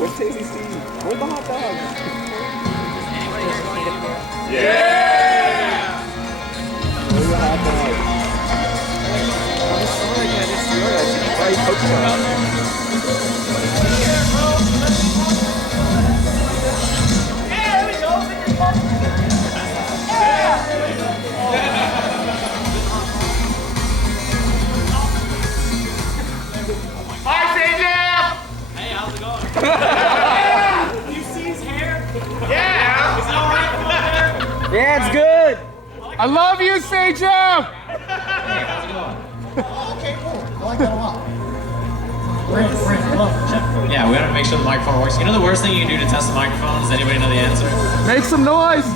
Where's Tasty Steve? Where's the hot dog? Yeah! Where's the hot dog? I'm sorry, I just saw it. I didn't buy Coke Hi, Jeff! Hey, how's it going? Yeah! You see his hair? Yeah! Is it alright for my hair? Yeah, it's good. I love you, Say Jeff! Hey, how's it going? Oh, okay, cool. I like that a lot. Great, love, check. Yeah, we gotta make sure the microphone works. You know the worst thing you can do to test the microphone? Does anybody know the answer? Make some noise.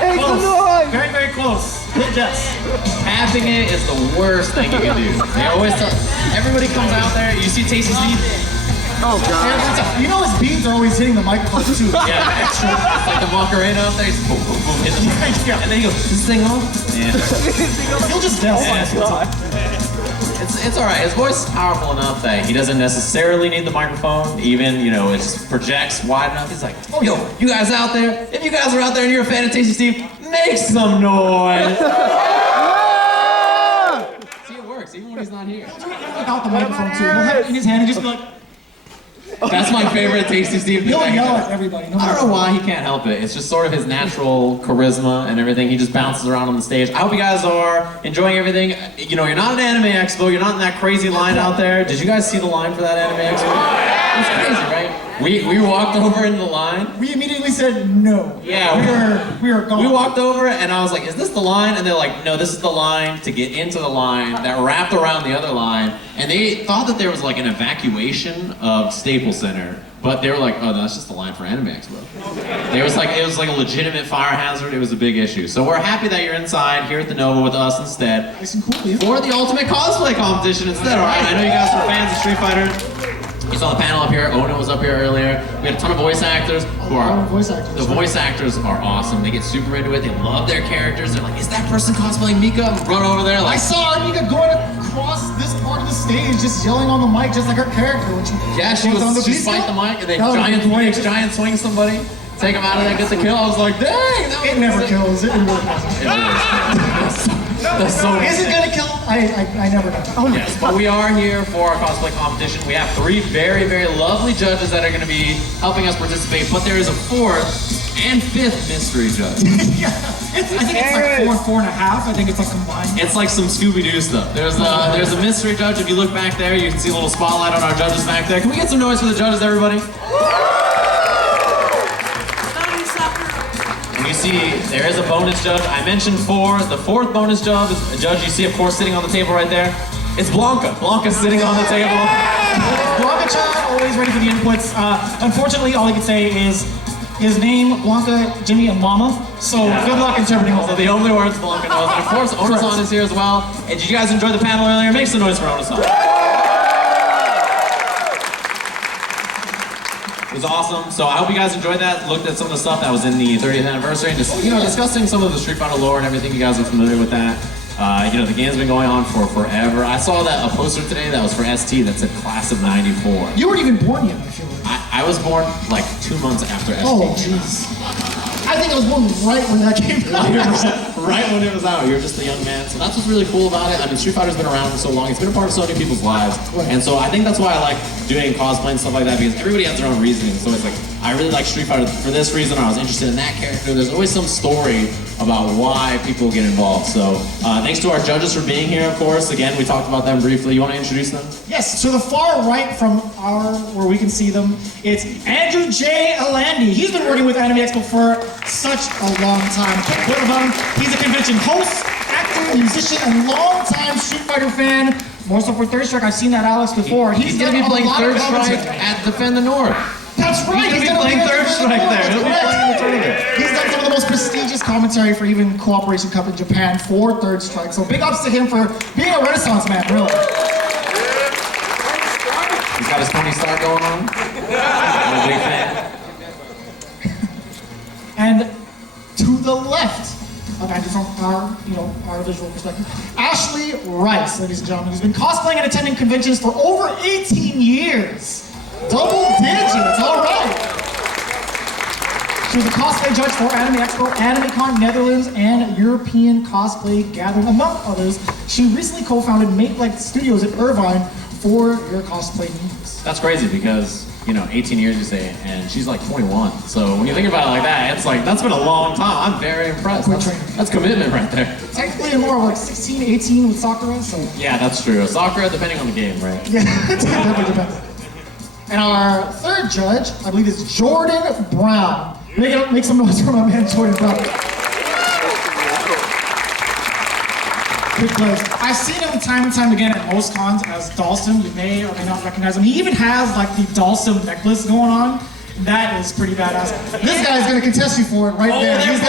Make some noise. Very, very close. Good guess. Tapping it is the worst thing you can do. They always tell, everybody comes out there, you see Tasty Steve? Oh god. You know his beans are always hitting the microphone too. Yeah, extra. It's like the Macarena up there, he's boom, boom, boom, hit the Yeah. and then he goes, is this thing on? Yeah. He'll just guess. It's alright, his voice is powerful enough that he doesn't necessarily need the microphone, even, you know, it just projects wide enough. He's like, oh, yo, you guys out there, if you guys are out there and you're a fan of Tasty Steve, make some noise! See, it works, even when he's not here. Without the microphone too. He'll have it in his hand and just be like, That's my favorite Tasty Steve thing. he'll that he yell does. at everybody. No I matter don't know what. why he can't help it. It's just sort of his natural charisma and everything. He just bounces around on the stage. I hope you guys are enjoying everything. You know, you're not at Anime Expo. You're not in that crazy line out there. Did you guys see the line for that Anime Expo? It was crazy, right? We walked over in the line. We immediately said no. Yeah. We were gone. We walked over and I was like, is this the line? And they're like, no, this is the line to get into the line that wrapped around the other line. And they thought that there was like an evacuation of Staples Center. But they were like, oh, that's just the line for Anime Expo. It was like a legitimate fire hazard. It was a big issue. So we're happy that you're inside here at the Nova with us instead. Nice and cool, yeah. For the ultimate cosplay competition instead, all right? I know you guys are fans of Street Fighter. You saw the panel up here. Ono was up here earlier. We had a ton of voice actors who are voice actors. The voice actors are awesome. They get super into it. They love their characters. They're like, is that person cosplaying Mika? Run over there. I Like, saw Anika going across this part of the stage, just yelling on the mic, just like her character. When yeah, she spiked the mic and they giant swing somebody, take him out of there, get the kill. I was like, dang. That It was never sick. kills. It really doesn't. That's so Is it gonna kill? I never know. Oh, yes, but we are here for our cosplay competition. We have 3 very, very lovely judges that are going to be helping us participate, but there is a 4th and 5th mystery judge. Yeah. I think it's like 4 and a half. I think it's like combined. It's like some Scooby-Doo stuff. There's a mystery judge. If you look back there, you can see a little spotlight on our judges back there. Can we get some noise for the judges, everybody? And you see, there is a bonus judge. I mentioned 4. The 4th bonus judge is a judge you see, of course, sitting on the table right there. It's Blanca. Blanca's sitting on the table. Blanca-chan, always ready for the inputs. Unfortunately, all I can say is his name, Blanca, Jimmy, and Mama. So good luck interpreting all So of the only words Blanca knows. And of course, Onasan is here as well. And did you guys enjoy the panel earlier? Make some noise for Onasan. It was awesome. So I hope you guys enjoyed that. Looked at some of the stuff that was in the 30th anniversary and just, discussing some of the Street Fighter lore and everything. You guys are familiar with that. The game's been going on for forever. I saw a poster today that was for ST that said Class of '94. You weren't even born yet, I feel like. I was born like 2 months after ST. Oh, jeez. I think I was born right when that came out. Right when it was out, you're just a young man. So that's what's really cool about it. I mean, Street Fighter's been around for so long. It's been a part of so many people's lives. Right. And so I think that's why I like doing cosplay and stuff like that, because everybody has their own reasoning. So it's like, I really like Street Fighter for this reason, or I was interested in that character. There's always some story about why people get involved. So thanks to our judges for being here, of course. Again, we talked about them briefly. You want to introduce them? Yes, to the far right from where we can see them, it's Andrew J. Alandi. He's been working with Anime Expo for such a long time. Quick quote about him. He's a convention host, actor, musician, and longtime Street Fighter fan. More so for Third Strike. I've seen that Alex before. He's going to be playing Third Strike at Defend the North. That's right. He's going to be playing Third Strike there. He'll be playing in the tournament. He's done some of the most prestigious commentary for even Cooperation Cup in Japan for Third Strike. So big ups to him for being a Renaissance man, really. He's got his Tony Stark going on. I'm a big fan. And to the left of Andrew from our visual perspective, Ashley Rice, ladies and gentlemen, who's been cosplaying and attending conventions for over 18 years. Double digits, all right. She was a cosplay judge for Anime Expo, AnimeCon Netherlands, and European Cosplay Gathering, among others. She recently co-founded Make Like Studios in Irvine for your cosplay needs. That's crazy because, 18 years you say, and she's like 21. So when you think about it like that, it's like, that's been a long time. I'm very impressed. That's commitment right there. Technically more like 16, 18 with Sakura, so. Yeah, that's true. Sakura, depending on the game, right? Yeah, it definitely depends. And our third judge, I believe, is Jordan Brown. Make some noise for my man, Jordan Brown. Because I've seen him time and time again at most cons as Dalsum. You may or may not recognize him. He even has like the Dalsum necklace going on. That is pretty badass. This guy's gonna contest you for it right there. We're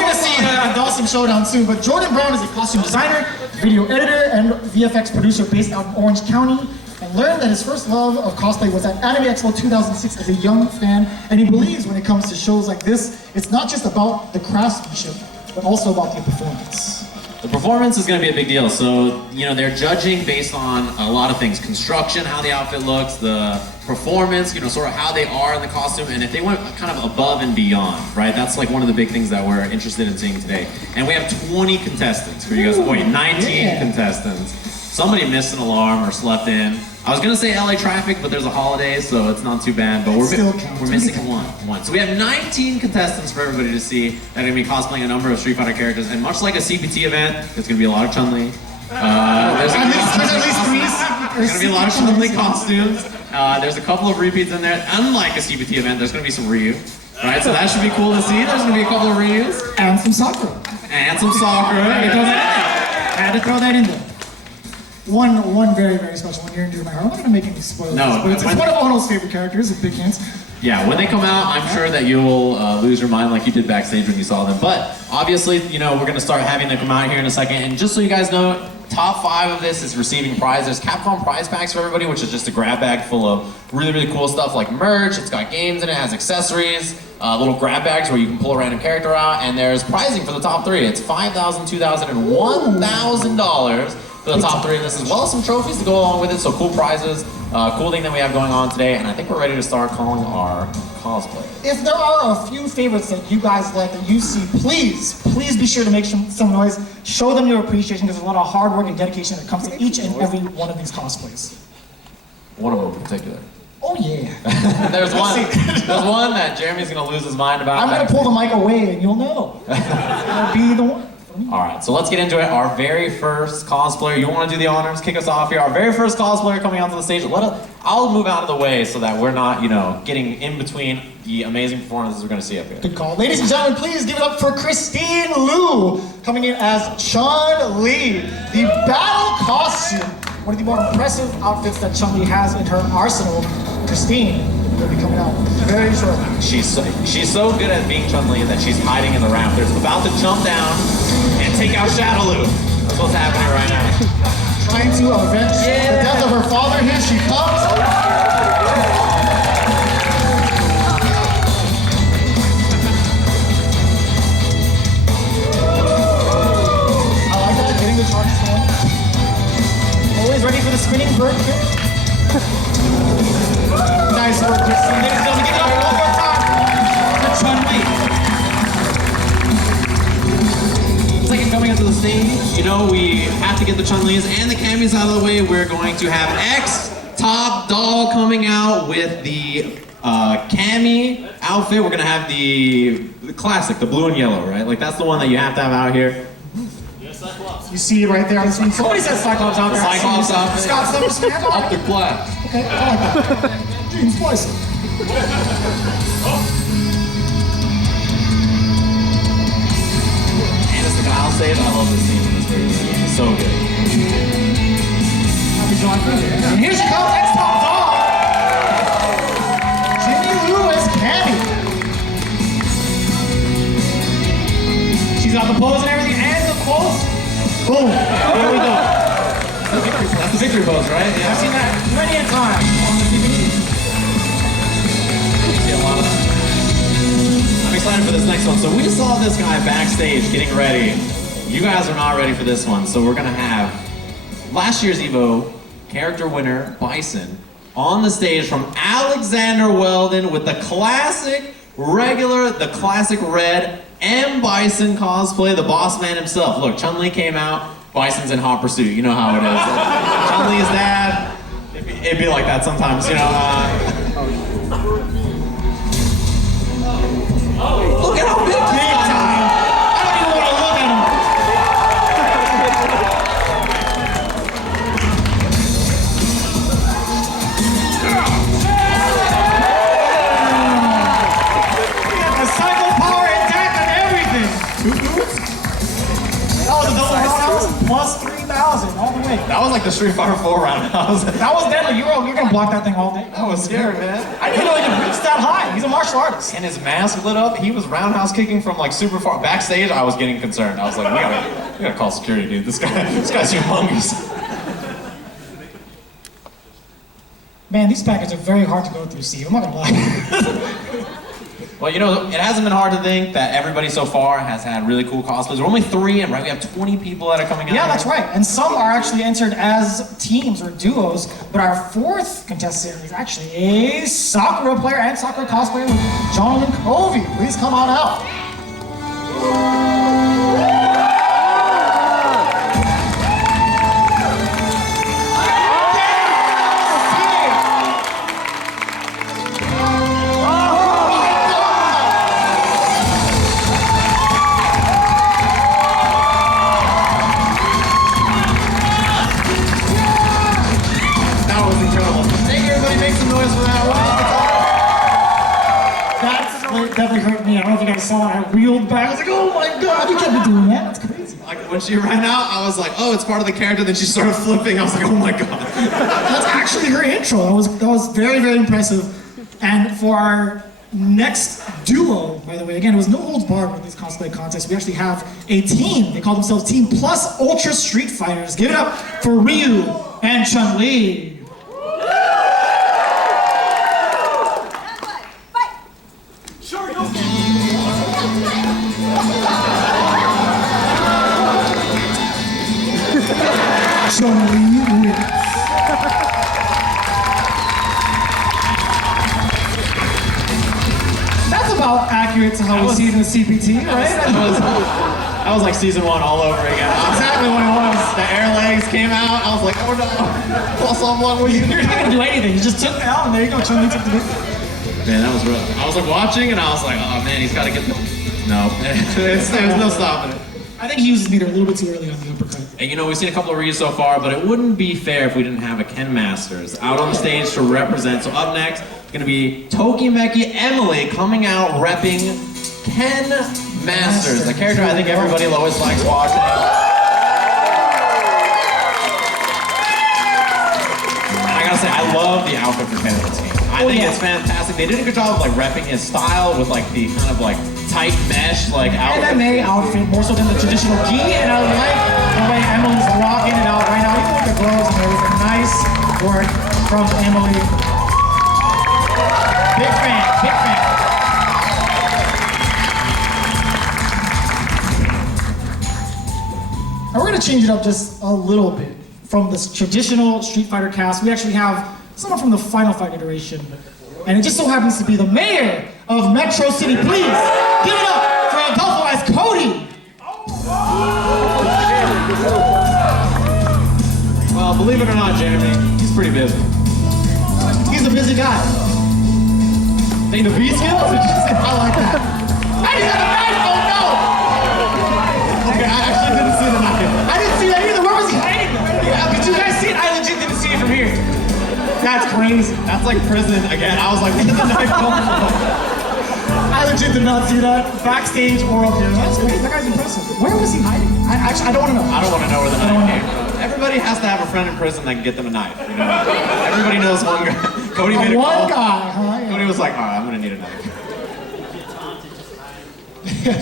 gonna see a Dalsum showdown soon. But Jordan Brown is a costume designer, video editor, and VFX producer based out of Orange County. And learned that his first love of cosplay was at Anime Expo 2006 as a young fan. And he believes when it comes to shows like this, it's not just about the craftsmanship, but also about the performance. The performance is going to be a big deal. So, they're judging based on a lot of things. Construction, how the outfit looks, the performance, sort of how they are in the costume, and if they went kind of above and beyond, right? That's like one of the big things that we're interested in seeing today. And we have 20 contestants for you guys. Wait, 19 contestants. Somebody missed an alarm or slept in. I was gonna say LA traffic, but there's a holiday, so it's not too bad. But we're missing one. So we have 19 contestants for everybody to see that are gonna be cosplaying a number of Street Fighter characters. And much like a CPT event, there's gonna be a lot of Chun-Li. There's gonna be a lot of Chun-Li costumes. There's a couple of repeats in there. Unlike a CPT event, there's gonna be some Ryu. Right, so that should be cool to see. There's gonna be a couple of Ryus. And some Sakura. And some Sakura. Had to throw that in there. One very, very special one near and dear to my heart. I'm not gonna make any spoilers, but it's one of Ono's favorite characters, a big hint. Yeah, when they come out, I'm sure that you'll lose your mind like you did backstage when you saw them. But obviously, we're gonna start having them come out here in a second. And just so you guys know, top 5 of this is receiving prize. There's Capcom prize packs for everybody, which is just a grab bag full of really, really cool stuff like merch. It's got games in it, has accessories, little grab bags where you can pull a random character out. And there's pricing for the top 3. It's $5,000, $2,000, and $1,000 for the top 3 of this, as well as some trophies to go along with it. So cool prizes, cool thing that we have going on today, and I think we're ready to start calling our cosplay. If there are a few favorites that you guys like that you see, please be sure to make some noise. Show them your appreciation, because there's a lot of hard work and dedication that comes to each and every one of these cosplays. One of them in particular. Oh yeah. There's one that Jeremy's gonna lose his mind about. I'm gonna pull the mic away and you'll know. I'll be the one. All right, so let's get into it. Our very first cosplayer. You want to do the honors? Kick us off here. Our very first cosplayer coming onto the stage. I'll move out of the way so that we're not, getting in between the amazing performances we're going to see up here. Good call. Ladies and gentlemen, please give it up for Christine Liu, coming in as Chun-Li, the battle costume. One of the more impressive outfits that Chun-Li has in her arsenal. Christine will be coming out very shortly. She's so good at being Chun-Li that she's hiding in the rafters, about to jump down and take out Shadaloo. That's what's happening right now. Trying to avenge the death of her father. Here she comes. I like that, getting the charges going. Always ready for the spinning bird kick. Nice work, Christine. Ladies and gentlemen, give it up one more time for Chun-Li. Second coming onto the stage, we have to get the Chun-Lis and the Camis out of the way. We're going to have X Top Doll coming out with the Cami outfit. We're gonna have the classic, the blue and yellow, right? Like that's the one that you have to have out here. You see it right there on the screen. Somebody said Cyclops out there. Cyclops out there. Scott's number stand Up the class. Okay, I like that. Jeans, twice. And it's the Kyle save. I love this scene in this movie. It's so good. And here she comes, X-Top Doll. Jimmy Lewis Cammy. She's got the pose and everything, and the pose. Boom. There we go. That's the victory pose, right? Yeah. I've seen that many a time on the DVD. See a lot of that. I'm excited for this next one. So we saw this guy backstage getting ready. You guys are not ready for this one, so we're gonna have last year's Evo character winner Bison on the stage from Alexander Weldon with the classic red M. Bison cosplay, the boss man himself. Look, Chun-Li came out, Bison's in hot pursuit. You know how it is. Chun-Li's dad, it'd be like that sometimes, you know. Look at how big this guy is. I don't even want to look at him. A psycho power attack and everything. That was a double roundhouse plus 3,000 all the way. That was like the Street Fighter 4 roundhouse. That was deadly. You're gonna block that thing all day. That was scary, man. I didn't know he could reach that high. He's a martial artist. And his mask lit up. He was roundhouse kicking from like super far. Backstage, I was getting concerned. I was like, we gotta call security, dude. This guy's humongous. Man, these packets are very hard to go through, Steve. I'm not gonna lie. Well, you know, it hasn't been hard to think that everybody so far has had really cool cosplays. We're only 3, and right, we have 20 people that are coming out. Yeah, that's right. And some are actually entered as teams or duos. But our 4th contestant is actually a Sakura player and Sakura cosplayer, Jonathan Covey. Please come on out. Definitely hurt me. I don't know if you guys saw it. I reeled back. I was like, oh my god, you can't be doing that. That's crazy. Like when she ran out, I was like, oh, it's part of the character. Then she started flipping. I was like, oh my god. That's actually her intro. That was very, very impressive. And for our next duo, by the way, again, it was no holds barred with these cosplay contests. We actually have a team. They call themselves Team Plus Ultra Street Fighters. Give it up for Ryu and Chun-Li. That's about accurate to how we see it in the CPT, right? That was like season 1 all over again. Exactly what it was. The air legs came out. I was like, oh no. Plus I'm one with you. You're not gonna do anything. You just took it out, and there you go. Chun-Li took the big. Man, that was rough. I was like watching, and I was like, oh man, he's got to get the. No, there's no stopping it. I think he uses meter a little bit too early on the uppercut. And you know, we've seen a couple of Ryus so far, but it wouldn't be fair if we didn't have a Ken Masters out on the stage to represent. So up next, it's gonna be Tokimeki Emily coming out repping Ken Masters, a character I think everybody always likes watching. And I gotta say, I love the outfit for Ken and the team. I think it's fantastic. They did a good job of like repping his style with like the kind of like tight mesh like outfit. MMA outfit more so than the traditional gi, and I like the way Emily's rocking it out right now. Even with the gloves and everything. Nice work from Emily. Big fan, big fan. And we're gonna change it up just a little bit from this traditional Street Fighter cast. We actually have someone from the Final Fight iteration, and it just so happens to be the mayor of Metro City. Please give it up for Adolfo Cody. Well, believe it or not, Jeremy, he's pretty busy. He's a busy guy. Think the V skills? I like that. I just had a knife. Oh no! Okay, I actually didn't see the knife. I didn't see that either. Where was he hiding? Yeah, did you guys see it? I legit didn't see it from here. That's crazy. That's like prison again. I was like, where did the knife come from? I legit did not see that backstage or up here. That's great. That guy's impressive. Where was he hiding? I don't want to know. I don't want to know where the knife came from. Everybody has to have a friend in prison that can get them a knife. You know? Everybody knows one guy. Cody made a One call. guy, huh? Yeah. Cody was like, all right, I'm gonna need a knife.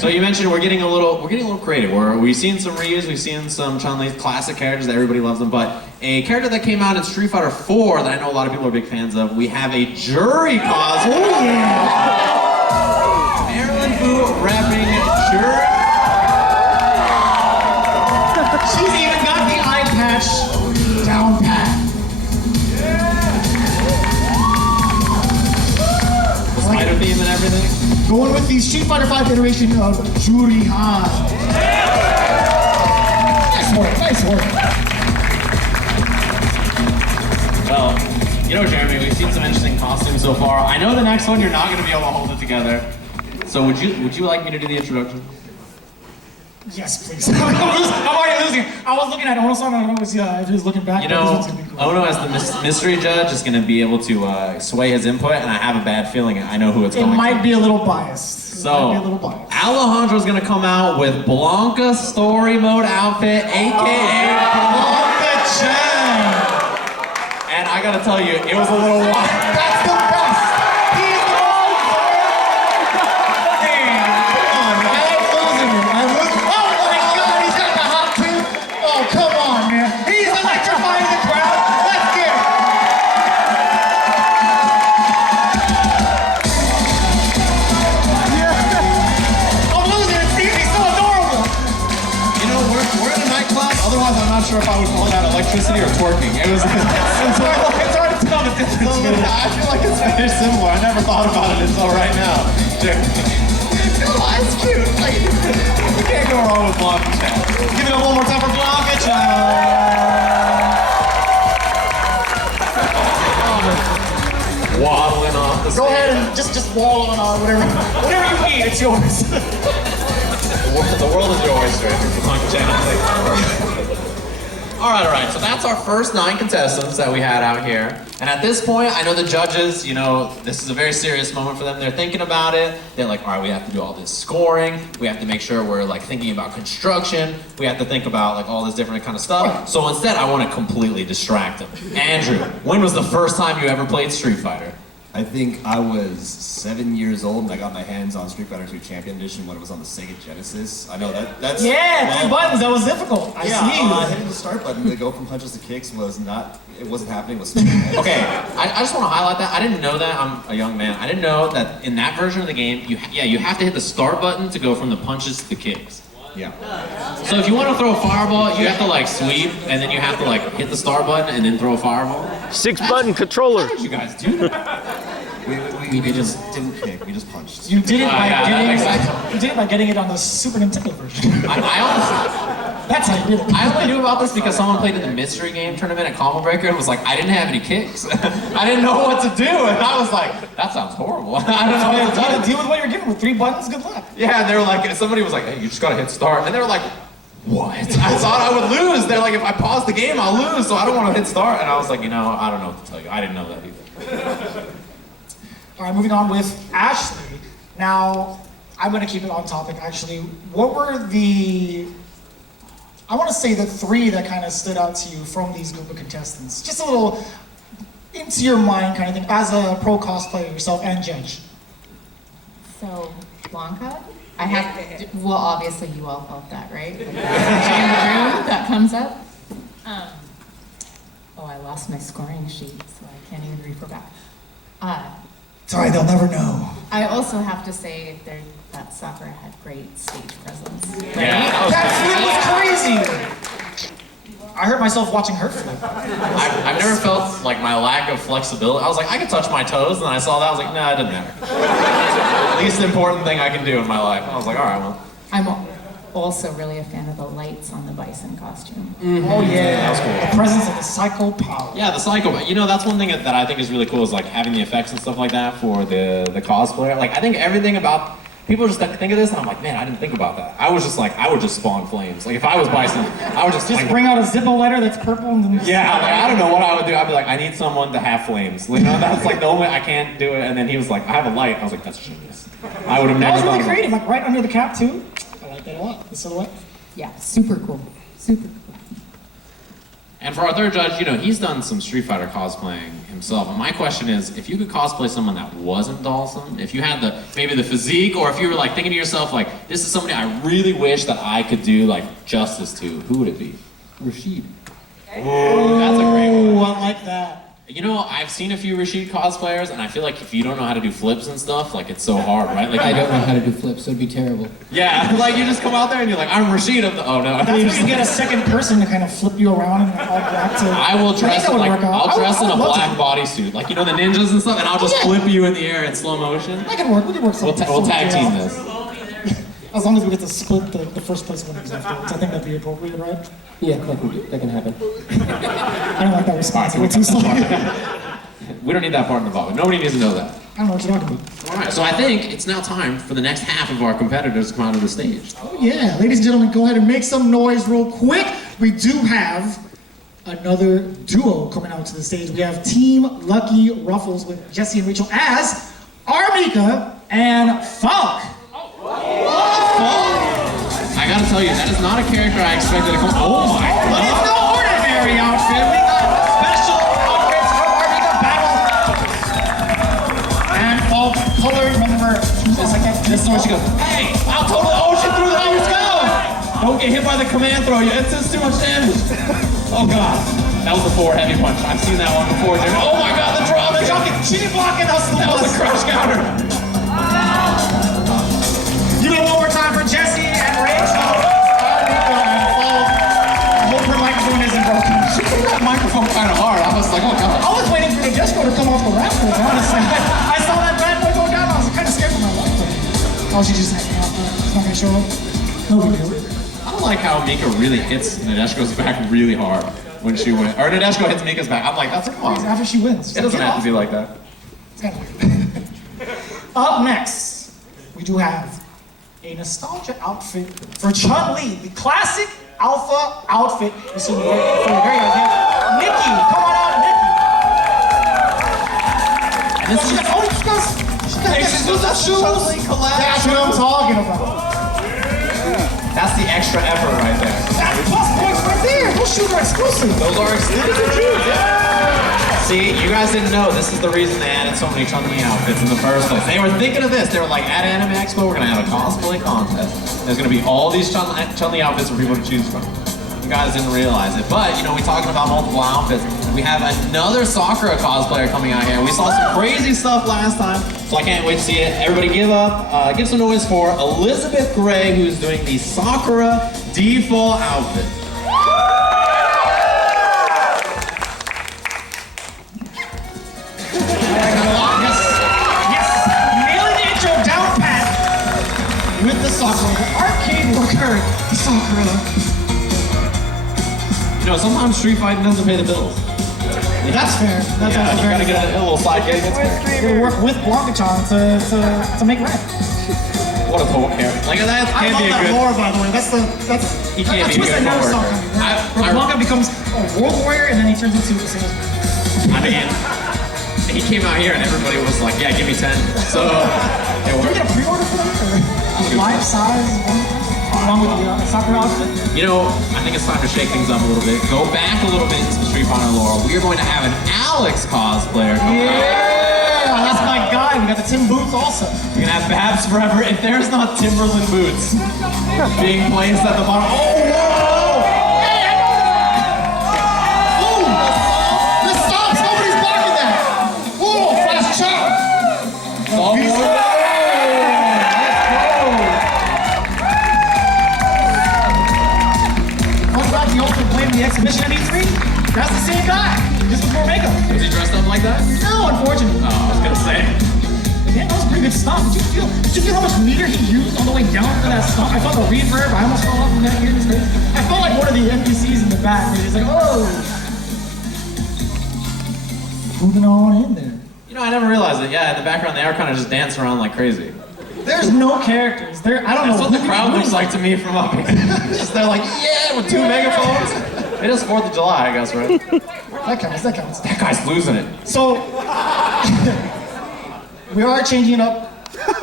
So you mentioned we're getting a little creative. We've seen some Ryus, we've seen some Chun-Li classic characters that everybody loves them, but a character that came out in Street Fighter 4 that I know a lot of people are big fans of. We have a Jury cosplay. Oh yeah. Marilyn Fu rapping Jury. She's even got the eye patch down pat. going with the Street Fighter V iteration of Juri Han. Nice work, nice work. Well, you know, Jeremy, we've seen some interesting costumes so far. I know the next one you're not going to be able to hold it together. So would you like me to do the introduction? Yes, please. I'm already losing. I was looking at Ono-san and I was, if he was looking back, You this know, one's gonna be cool. Ono as the mystery judge is going to be able to sway his input, and I have a bad feeling I know who it's It going might to. be a little biased. It might be a So, little biased. Alejandro's going to come out with Blanca's story mode outfit, aka Blanca Chen. And I gotta tell you, it was a little wild. That's the best. He is the most. Damn. Come on, man. I'm losing it. Oh my God, he's got the hot tooth. Oh, come on, man. He's electrifying the crowd. Let's get it. Yeah. I'm losing it, Steve. He's so adorable. You know, we're in a nightclub. Otherwise, I'm not sure if I would call that electricity or twerking. It was. It's hard to tell the difference. I feel like it's very similar. I never thought about it until right now. It's cute. Like, you can't go wrong with Blanca Chen. Give it up one more time for Blanca Chen. Waddling off the Go ahead and just wall on whatever you need. It's yours. The world is your oyster. Blanca Chen. All right. So that's our first 9 contestants that we had out here. And at this point, I know the judges, you know, this is a very serious moment for them. They're thinking about it. They're like, all right, we have to do all this scoring. We have to make sure we're like thinking about construction. We have to think about like all this different kind of stuff. So instead, I want to completely distract them. Andrew, when was the first time you ever played Street Fighter? I think I was 7 years old and I got my hands on Street Fighter 2 Champion Edition when it was on the Sega Genesis. I know that's... Yeah, 3 buttons. That was difficult. I see. Hitting the start button to go from punches to kicks was not... It wasn't happening with Street Okay, I just want to highlight that. I didn't know that. I'm a young man. I didn't know that in that version of the game, you have to hit the start button to go from the punches to the kicks. Yeah. So if you want to throw a fireball, you have to like sweep, and then you have to like hit the start button and then throw a fireball. 6-button controller. How did you guys do that? We just didn't kick, we just punched. You did it by that makes sense. getting it on the Super Nintendo version. That's how you did it. I only knew about this because someone played in the mystery game tournament at Combo Breaker and was like, I didn't have any kicks. I didn't know what to do, and I was like, that sounds horrible. I don't know what to You had do. to deal with what you're given with 3 buttons. Good luck. Yeah, and they were like, somebody was like, hey, you just gotta hit start, and they were like, what? I thought I would lose. They're like, if I pause the game, I'll lose, so I don't want to hit start. And I was like, you know, I don't know what to tell you. I didn't know that either. All right, moving on with Ashley. Now, I'm going to keep it on topic, actually. What were I want to say the 3 that kind of stood out to you from these group of contestants? Just a little into your mind kind of thing, as a pro cosplayer yourself and judge. So, Blanca, I have to, well, obviously you all felt that, right? Like that energy in the room that comes up. Oh, I lost my scoring sheet, so I can't even refer back. It's all right, they'll never know. I also have to say that Sakura had great stage presence. Right? Yeah, That flip was crazy! I hurt myself watching her flip. I've never felt like my lack of flexibility. I was like, I can touch my toes, and then I saw that, I was like, nah, it doesn't matter. Least important thing I can do in my life. I was like, all right, well. I'm also really a fan of the lights on the bison costume. Oh yeah, That was cool. the presence of the psycho power. Yeah, the cycle. You know, that's one thing that I think is really cool is like having the effects and stuff like that for the cosplayer. Like, I think everything about people just think of this, and I'm like, man, I didn't think about that. I was just like, I would just spawn flames. Like, if I was Bison, I would just like, Bring out a Zippo letter that's purple and then... yeah, like, I don't know what I would do. I'd be like, I need someone to have flames. You know, that's like the only I can't do it. And then he was like, I have a light. I was like, that's genius. I would have That never was really thought of creative, like right under the cap too. I like that a lot, the silhouette. Yeah, super cool. Super cool. And for our third judge, you know, he's done some Street Fighter cosplaying himself. And my question is, if you could cosplay someone that wasn't Dawson, if you had maybe the physique, or if you were like thinking to yourself, like, this is somebody I really wish that I could do like justice to, who would it be? Rashid. Ooh, that's a great one. Oh, I like that. You know, I've seen a few Rashid cosplayers, and I feel like if you don't know how to do flips and stuff, like it's so hard, right? Like I don't know how to do flips, so it'd be terrible. Yeah, like you just come out there and you're like, I'm Rashid. Oh no. That's where you get a second person to kind of flip you around and all back to. I will dress that in would like work out. I'll dress in a I would love black to. bodysuit, like you know the ninjas and stuff, and I'll just Yeah. flip you in the air in slow motion. That could work. We could work We'll, something. we'll tag team Yeah. this. As long as we get to split the first place winners afterwards, I think that'd be appropriate, right? Yeah, that can happen. I don't like that response. Way too slow. We don't need that part in the bottom. Nobody needs to know that. I don't know what you're talking about. All right, so I think it's now time for the next half of our competitors to come onto the stage. Oh yeah, ladies and gentlemen, go ahead and make some noise real quick. We do have another duo coming out to the stage. We have Team Lucky Ruffles with Jesse and Rachel as Armika and Falk. I gotta tell you, that is not a character I expected to come. Oh my But it's god! no ordinary outfit. We got special outfits from Armika Battle. And Falk color, remember, This is where she goes, hey, I'll totally, oh, she threw the let's go! Don't get hit by the command throw, it's just too much damage. Oh god, that was a 4 heavy punch. I've seen that one before, Jeremy. Oh my god, the drama! She blocking us. That was a crush counter. You know, one more time for Jesse and Rachel. Armika and Falk. I hope her microphone isn't broken. She threw that microphone kind of hard. I was like, oh god. I was waiting for the disco to come off the rafters, honestly. I saw that bad boy go down, I was kind of scared for my life. Oh, she just hanging out there. She's not gonna show up. No big deal. I don't like how Mika really hits Nadeshko's back really hard when she went, or Nadeshko hits Mika's back. I'm like, that's come on. After she wins. It doesn't have to be like that. It's kind of weird. Up next, we do have a nostalgia outfit for Chun-Li, the classic alpha outfit. You see me right before your very eyes. Nikki, come on out, Nikki. And this is She's got the shoes. That's what I'm talking about. That's the extra effort right there. That's plus points right there. Those shoes are exclusive. Those are exclusive shoes, yeah. See, you guys didn't know this is the reason they added so many Chun-Li outfits in the first place. They were thinking of this. They were like, at Anime Expo, we're gonna have a cosplay contest. There's gonna be all these Chun-Li outfits for people to choose from. You guys didn't realize it, but you know, we're talking about multiple outfits. We have another Sakura cosplayer coming out here. We saw some crazy stuff last time, so I can't wait to see it. Everybody give some noise for Elizabeth Gray, who's doing the Sakura default outfit. Yes, nailing the intro down pat with the Sakura, the arcade worker Sakura. You know, sometimes street fighting doesn't pay the bills. That's fair. That's Yeah, also you fair. gotta get a little side gig. It's fair. You gotta work with Blanca-chan to make rent. What a total character. Like that I can't love be a that good. lore, by the way. That's He can't a be a twist I good never saw coworker. coming. Where Blanca becomes a world warrior and then he turns into a salesman. I mean, he came out here and everybody was like, yeah, give me 10. So, it Did we worked. get a pre-order for that? Or life size, along with the Sakura outfit? You know, I think it's time to shake things up a little bit. Go back a little bit into Street Fighter lore. We are going to have an Alex cosplayer come out. Yeah, that's my guy. We got the Tim Boots also. We're gonna have Babs forever. If there's not Timberland boots being placed at the bottom. Oh, whoa! This stops. Nobody's blocking that. Whoa, flash chop. Oh, What's that? The ultimate play in the exhibition at E3? That's the same guy. Just before makeup. was he dressed up like that? No, unfortunately. Oh, I was gonna say. Yeah, that was pretty good stuff. Did you feel how much meter he used on the way down for that stuff? I felt the reverb. I almost fell off from that here. I felt like one of the NPCs in the back where he's like, oh. Moving on in there. You know, I never realized it. Yeah, in the background, they are kind of just dancing around like crazy. There's no characters. I don't That's know what the who crowd these looks like to me from up here. Just they're like, yeah, with 2 megaphones. It is 4th of July, I guess, right? That counts. That guy's losing it. So, we are changing it up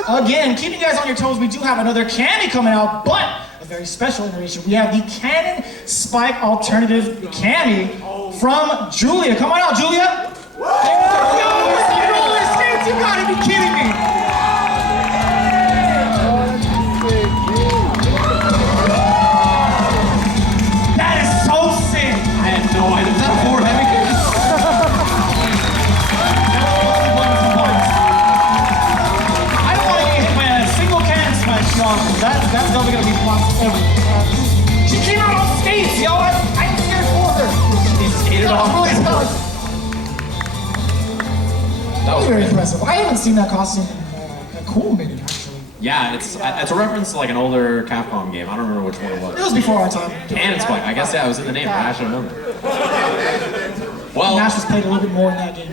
again. Keeping you guys on your toes, we do have another Candy coming out, but a very special iteration. We have the Canon Spike Alternative Candy from Julia. Come on out, Julia. Yo, it's the roller skates. You gotta be kidding me. That is so sick. I had no idea. Is that a 4 heavy? That was Very great. impressive. I haven't seen that costume in a cool minute, actually. Yeah, it's a reference to like an older Capcom game. I don't remember which one it It was. was before our time. Cannon Spike. I guess yeah, it was in the name. I should remember. Well, Nash was played a little bit more in that game.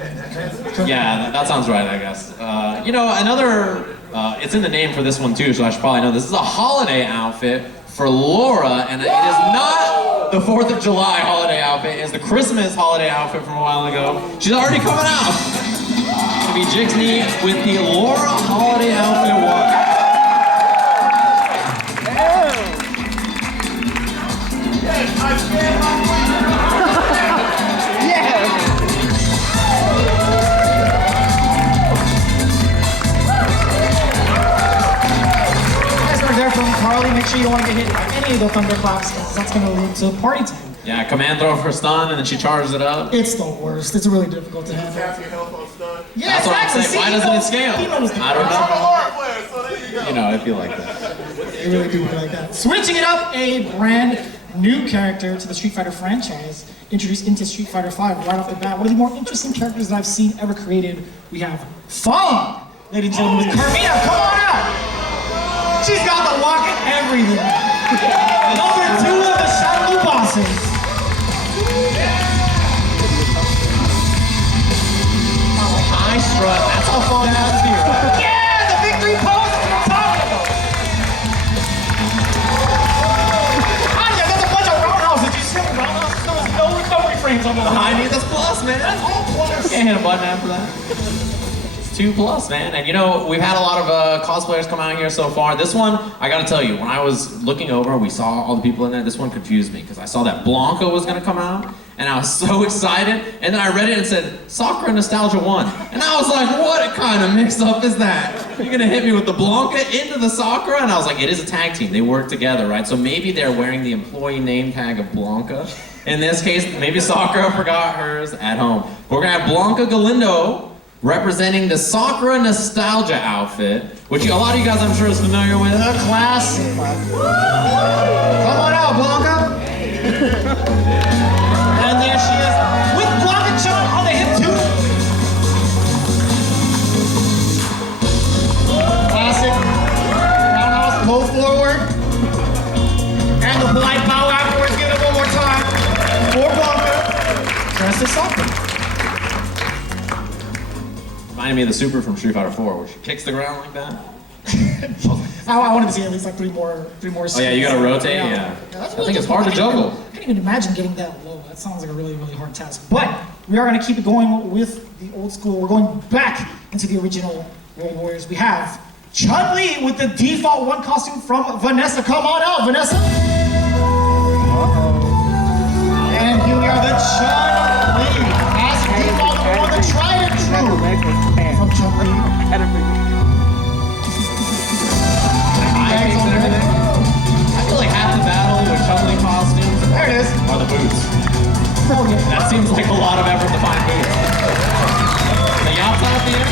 yeah, that sounds right. I guess. You know, another. It's in the name for this one too, so I should probably know. This is a holiday outfit for Laura, and it is not the 4th of July holiday outfit. It's the Christmas holiday outfit from a while ago. She's already coming out to be Jixney with the Laura holiday outfit one. There from Carly, make sure you don't want to get hit by any of the thunderclaps because that's going to lead to party time. Yeah, command throw for stun, and then she charges it up. It's the worst. It's really difficult to handle. Yeah, That's what I'm exactly. saying. Why See, doesn't he it scale? He knows the I don't know. You know, I feel like that. They really do feel like that. Switching it up, a brand new character to the Street Fighter franchise, introduced into Street Fighter V right off the bat. One of the more interesting characters that I've seen ever created. We have Fong, ladies and gentlemen, with Carmina. Come on out! She's got the lock and everything. Number 2 of the Shadow Bosses. High strut. That's how Fong has to be, right? Yeah, the victory pose from top. Anya, there's a bunch of roundhouses. Did you see the roundhouses? There was no recovery frames on the line. I need this plus, man. That's all plus. Can't hit a button after that. It's 2+, man. And you know, we've had a lot of cosplayers come out here so far. This one, I gotta tell you, when I was looking over, we saw all the people in there, this one confused me because I saw that Blanca was gonna come out and I was so excited. And then I read it and it said, Sakura Nostalgia 1. And I was like, what kind of mix up is that? You're gonna hit me with the Blanca into the Sakura? And I was like, it is a tag team. They work together, right? So maybe they're wearing the employee name tag of Blanca. In this case, maybe Sakura forgot hers at home. We're gonna have Blanca Galindo representing the Sakura Nostalgia outfit, which a lot of you guys I'm sure is familiar with. The classic. Come on out, Blanca. And there she is, with Blanca-chan on the hip too. Classic. Roundhouse pull forward. And the polite bow afterwards. Give it one more time. For Blanca. Dressed as Sakura. Reminded me of the Super from Street Fighter 4, where she kicks the ground like that. I wanted to see at least like three more. Oh yeah, you gotta rotate. Yeah. That's I really think it's hard to difficult. juggle. I can't even imagine getting that low. That sounds like a really, really hard task. But we are going to keep it going with the old school. We're going back into the original World Warriors. We have Chun-Li with the default 1 costume from Vanessa. Come on out, Vanessa. And here we are, the Chun-Li. As default number 1, the tried and true from Chun-Li. I feel like half the battle with Chun-Li costumes There it is. are the boots. Oh, yeah. That seems like a lot of effort to find boots. The yachts out there?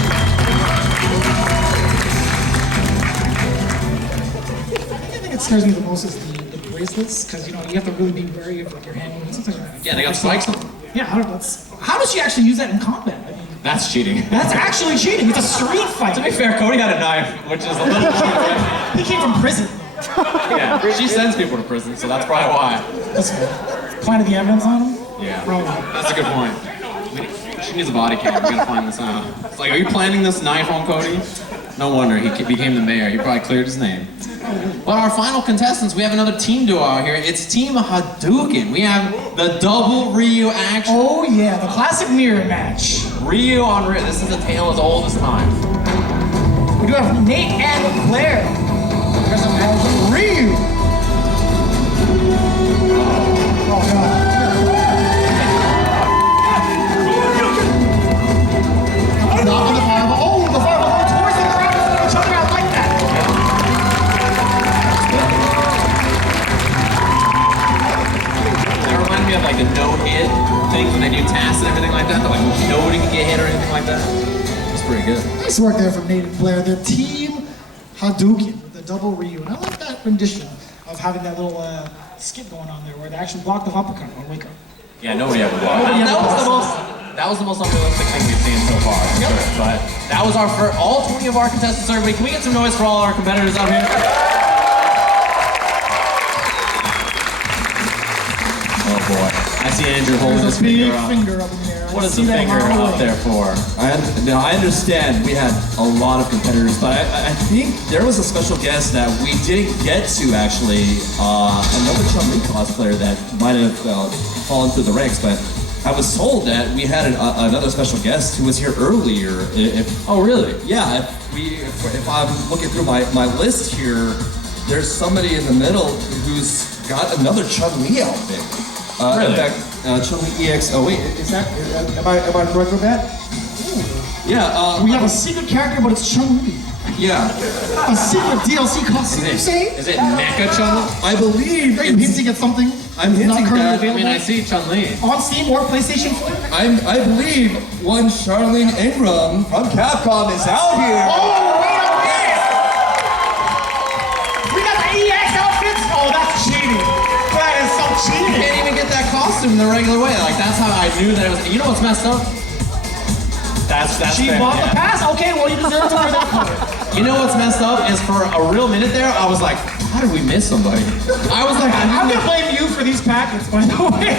I think it scares me the most is the bracelets, because you know you have to really be wary of like your hand movements. Yeah, they got spikes on them. Yeah, how does she actually use that in combat? I mean, That's cheating. that's actually cheating. It's a street fight. To be fair, Cody had a knife, which is a little cheating. He came from prison. Yeah, she sends people to prison, so that's probably why. That's good. Planted the evidence on him? Yeah, Probably. that's a good point. She needs a body cam. We gotta find this out. It's like, are you planting this knife on Cody? No wonder he became the mayor. He probably cleared his name. But our final contestants, we have another team duo out here. It's Team Hadouken. We have the double Ryu action. Oh yeah, the classic mirror match. Ryu on Ryu. This is a tale as old as time. We do have Nate and Blair. There's a Ryu. Oh god. Not on the fireball. Oh, the fireball going towards the crowd. Each other out like that. That reminds me of like the no-hit things when they do tasks and everything like that. They're like, nobody can get hit or anything like that. It's pretty good. Nice work there from Nate and Blair. They're Team Hadouken with the double Ryu. And I like that rendition of having that little skit going on there where they actually blocked the uppercut on Wake Up. Yeah, nobody ever blocked. That was the most unrealistic thing we've seen so far. For sure. But that was all 20 of our contestants. Everybody, can we get some noise for all our competitors out here? Oh boy, I see Andrew holding his There's a big finger up. finger up in there. What is See the that finger mile up away. there for? Now I understand we had a lot of competitors, but I think there was a special guest that we didn't get to actually. Another Chun-Li cosplayer that might have fallen through the ranks, but I was told that we had another special guest who was here earlier. Oh really? Yeah, if I'm looking through my list here, there's somebody in the middle who's got another Chun-Li outfit. Really? In fact, Chun-Li EX. Oh wait, is that? Am I correct with that? Yeah. We have a secret character, but it's Chun-Li. Yeah. A secret DLC costume, you say? Is it Mecha Chun-Li? I believe. Are you hinting at something? I'm hinting not currently that- I available mean, I see Chun-Li. on Steam or PlayStation 4? I believe one Charlene Ingram from Capcom is out here. Oh, wait a minute! We got the EX outfits? Oh, that's cheating. That is so You cheating. can't even get that costume the regular way. Like that's how I knew that it was. You know what's messed up? That's She fair, bought the yeah. pass? Okay, well, you deserve to wear that color. You know what's messed up is for a real minute there, I was like, how did we miss somebody? I was like, I'm gonna blame you for these packets, by the way.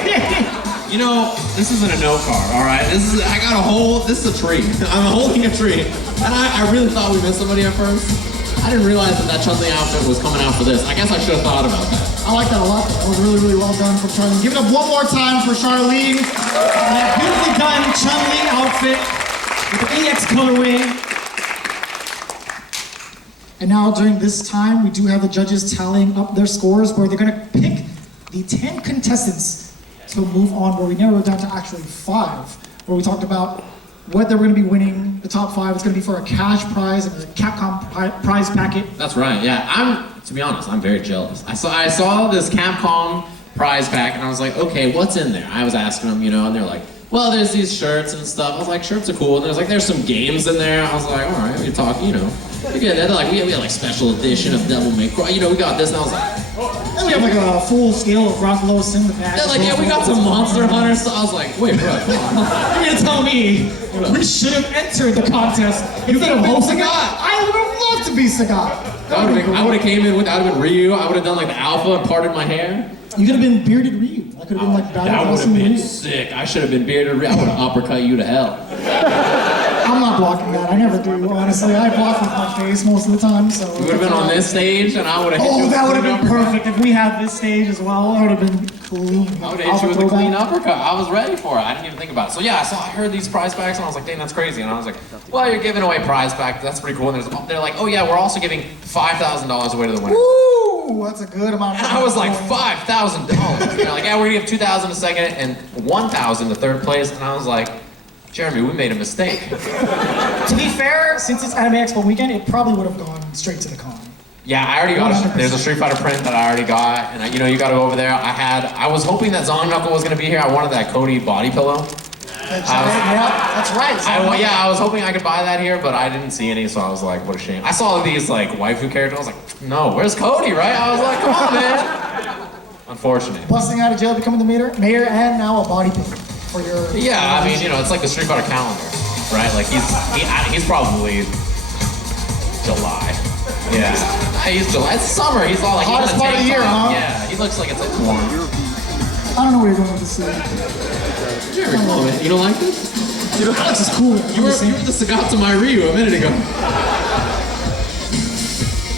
you know, this isn't a note card, all right? This is a tree. I'm holding a tree. And I really thought we missed somebody at first. I didn't realize that Chun-Li outfit was coming out for this. I guess I should have thought about that. I like that a lot. That was really, really well done from Charlene. Give it up one more time for Charlene. And that beautifully done Chun-Li outfit with the EX colorway. And now during this time, we do have the judges tallying up their scores where they're gonna pick the 10 contestants to move on, where we narrowed it down to actually 5, where we talked about what they're gonna be winning. The top 5 is gonna be for a cash prize and a Capcom prize packet. That's right, yeah. To be honest, I'm very jealous. I saw this Capcom prize pack and I was like, okay, what's in there? I was asking them, and they're like, well, there's these shirts and stuff. I was like, shirts are cool. And there's some games in there. I was like, all right, we're talking, you get that. Like, we had like special edition of Devil May Cry. We got this. And I was like, And we have like a full scale of Rathalos in the pack. they're like, yeah, we got some Monster Hunter stuff. I was like, wait, bro, come on. You're gonna tell me we should have entered the contest instead of hosting it? I would have loved to be Sagat. I would have came in with, I would have been Ryu. I would have done like the alpha and parted my hair. You could have been bearded Ryu. That could have been like That would have Awesome been Ryu. sick. I should have been bearded Ryu. I would have uppercut you to hell. I'm not blocking that. I never do, honestly. I block with my face most of the time, so. You would have been on this stage and I would have hit you Oh, with that a would have clean been uppercut. perfect if we had this stage as well. That would have been clean. I would have hit you with a clean uppercut. I was ready for it. I didn't even think about it. So yeah, I heard these prize packs and I was like, dang, that's crazy. And I was like, well, you're giving away prize packs. That's pretty cool. And they're like, oh yeah, we're also giving $5,000 away to the winner. Ooh, that's a good amount of And I was like, $5,000. They're like, yeah, we're gonna give $2,000 to second and $1,000 to third place. And I was like, Jeremy, we made a mistake. To be fair, since it's Anime Expo weekend, it probably would have gone straight to the con. Yeah, I already got 100%. there's a Street Fighter print that I already got, and you got to go over there. I was hoping that Zong Knuckle was gonna be here. I wanted that Cody body pillow. Yeah, that's right. I was hoping I could buy that here, but I didn't see any, so I was like, what a shame. I saw these like waifu characters. I was like, no, where's Cody? Right? I was like, come on, man. Unfortunate. Busting out of jail, becoming the mayor, and now a body pillow for your. Yeah, I mean, it's like the Street Fighter calendar, right? Like he's probably July. Yeah, he's July. It's summer. He's all like Hottest part of the year, huh? Yeah, he looks like it's like warm. I don't know where you're going with this. Very cool, man. You don't like this? Alex is cool. You were the Sagat to my Ryu a minute ago.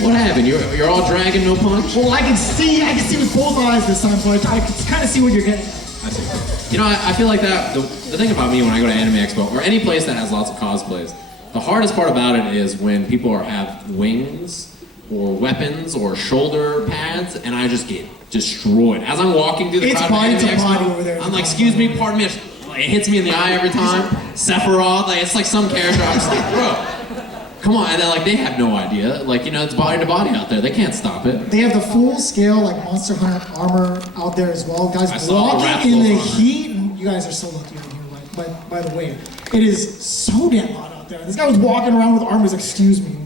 What happened? You're all dragging, no punch? Well, I can see with both eyes this time, so I can kind of see what you're getting. I see. I feel like that. The thing about me when I go to Anime Expo or any place that has lots of cosplays, the hardest part about it is when people have wings or weapons or shoulder pads, and I just get destroyed. As I'm walking through the It's crowd body at to Anime body Expo, over there. I'm like, excuse me, pardon me. It hits me in the eye every time. Sephiroth, like it's like some character. I'm just like, bro, come on. And then like they have no idea. Like it's body to body out there. They can't stop it. They have the full scale like Monster Hunter armor out there as well. Guys I saw the walking in the Rathalos armor. heat, and you guys are so lucky right here, by the way. It is so damn hot out there. This guy was walking around with armor, he's like, excuse me.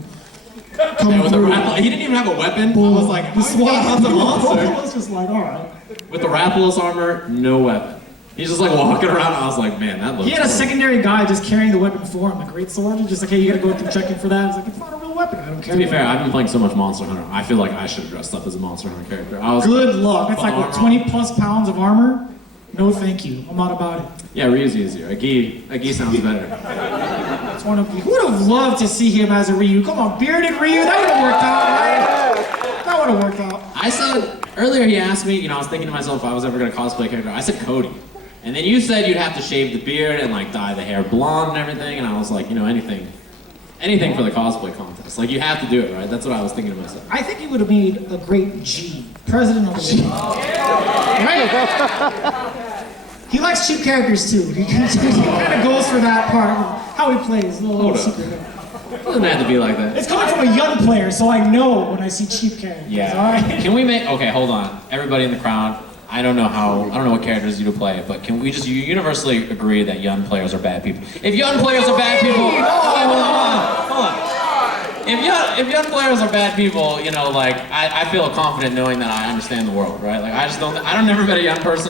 Coming With the through. Rathalos, he didn't even have a weapon. I was like, the SWAT I was a monster. I was just like, all right. With the Rathalos armor, no weapon. He's just like walking around. I was like, man, that looks. He had a cool. secondary guy just carrying the weapon for him, the great sword. Just like, hey, you gotta go through checking for that. It's like, it's not a real weapon. I don't care. To be fair, I've been playing so much Monster Hunter. I feel like I should have dressed up as a Monster Hunter character. I was Good luck. That's But like, what, armor- 20 plus pounds of armor? No, thank you. I'm not about it. Yeah, Ryu's easier. A gi sounds better. That's one of you. Who would have loved to see him as a Ryu? Come on, bearded Ryu. That would have worked out, right? That would have worked out. I said earlier. He asked me. I was thinking to myself if I was ever gonna cosplay a character. I said Cody, and then you said you'd have to shave the beard and like dye the hair blonde and everything. And I was like, anything for the cosplay contest. Like you have to do it, right? That's what I was thinking to myself. I think he would have made a great G. President of the League. Right? He likes cheap characters too. He kind of goes for that part. How he plays. Little secret. It doesn't have to be like that. It's coming from a young player, so I know when I see cheap characters. Yeah. All right. Can we make? Okay, hold on. Everybody in the crowd. I don't know what characters you to play, but can we just universally agree that young players are bad people? If young players are bad people, hold on. If young players are bad people, I feel confident knowing that I understand the world, right? Like I don't never met a young person